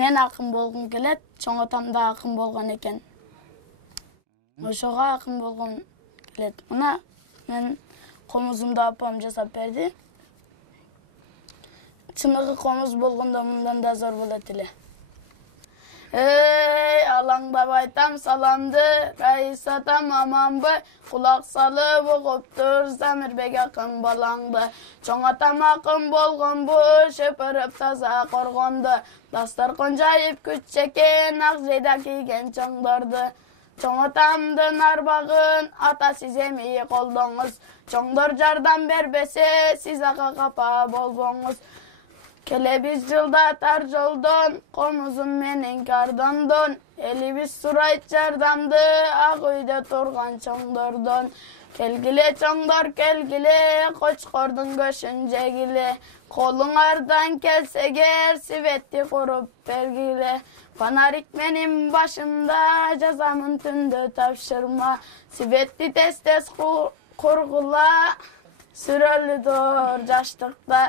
Men akın bolgum kelet, çoň atam da akın bolgan eken. Oşoga akın bolgum kelet. Muna men komuzumda apam jasap berdi. Çыныгы komuz bolganda mundan da zor bolat ele. Ey alаңдап айтам саламды, Раис атам аманбы, кулак салып окуп турсам Мирбек акын балаңды. Чоң атам акын болгонбу, шөпөрүп таза коргонду. Дастаркан жайып күч чекен, ак жейда кийген чоңдорду. Чоң атамдын арбагын ата сиз эми колдоңуз. Чоңдор жардам бербесе, сиз ага капа болбоңуз. Kelebиз жылда тар жолдон, комузум менен кардондон, элибиз сурайт жардамды, ак үйдө турган чоңдордон. Келгиле чоңдор келгиле, кочкордун көшүн жегиле, колуңардан келсегер, сиветти куруп бергиле. Фонарик менин башымда, жазамын түндө тапшырма, сиветти тез-тез кургула, сүрөлүдүр жаштыкта.